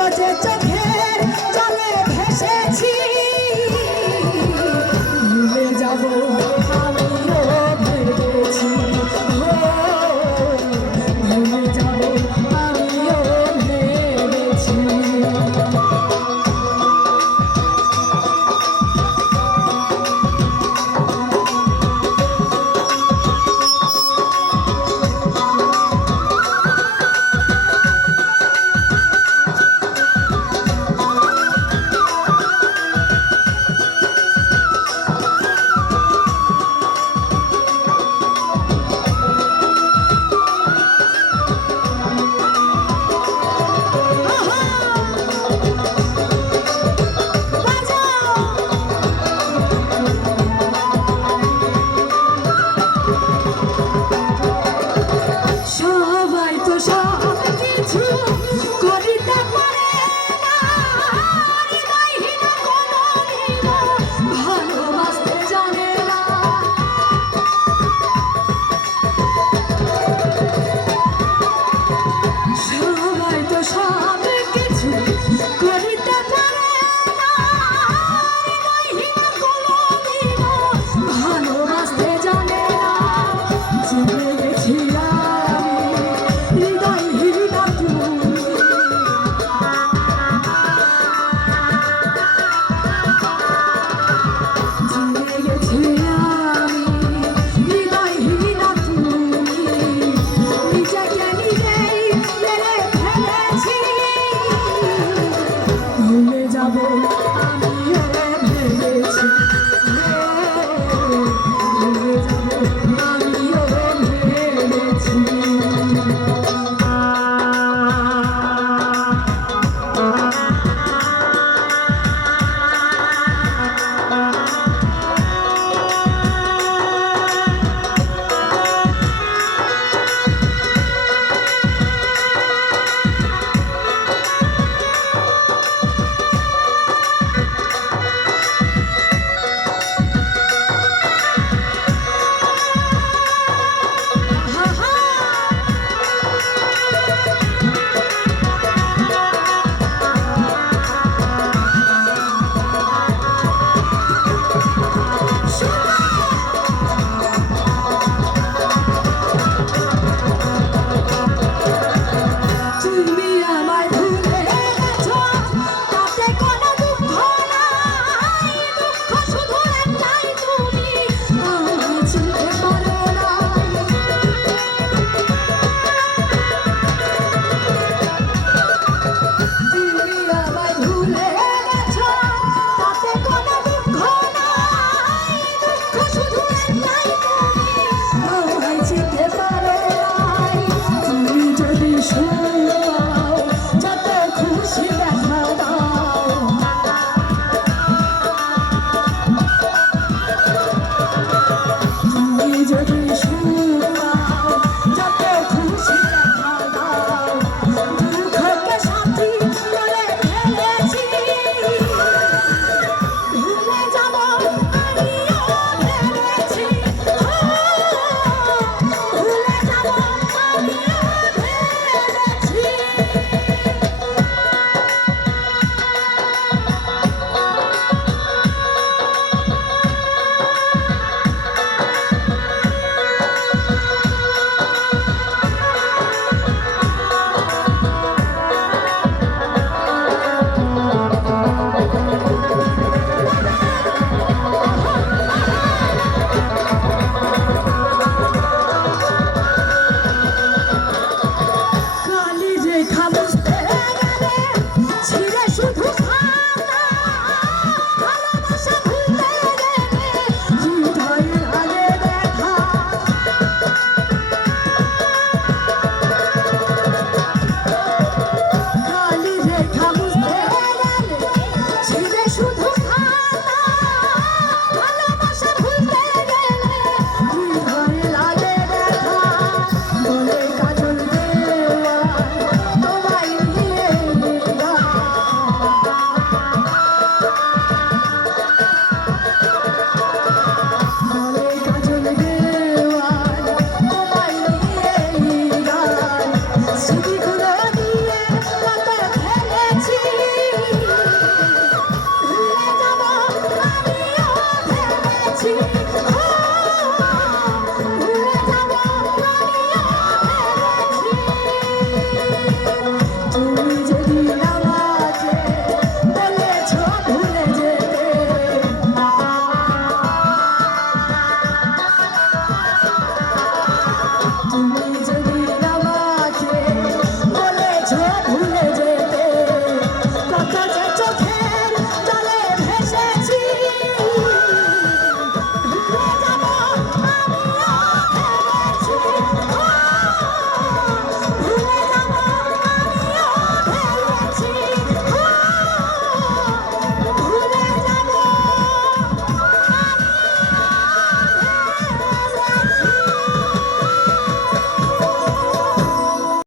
কাছে চাকরি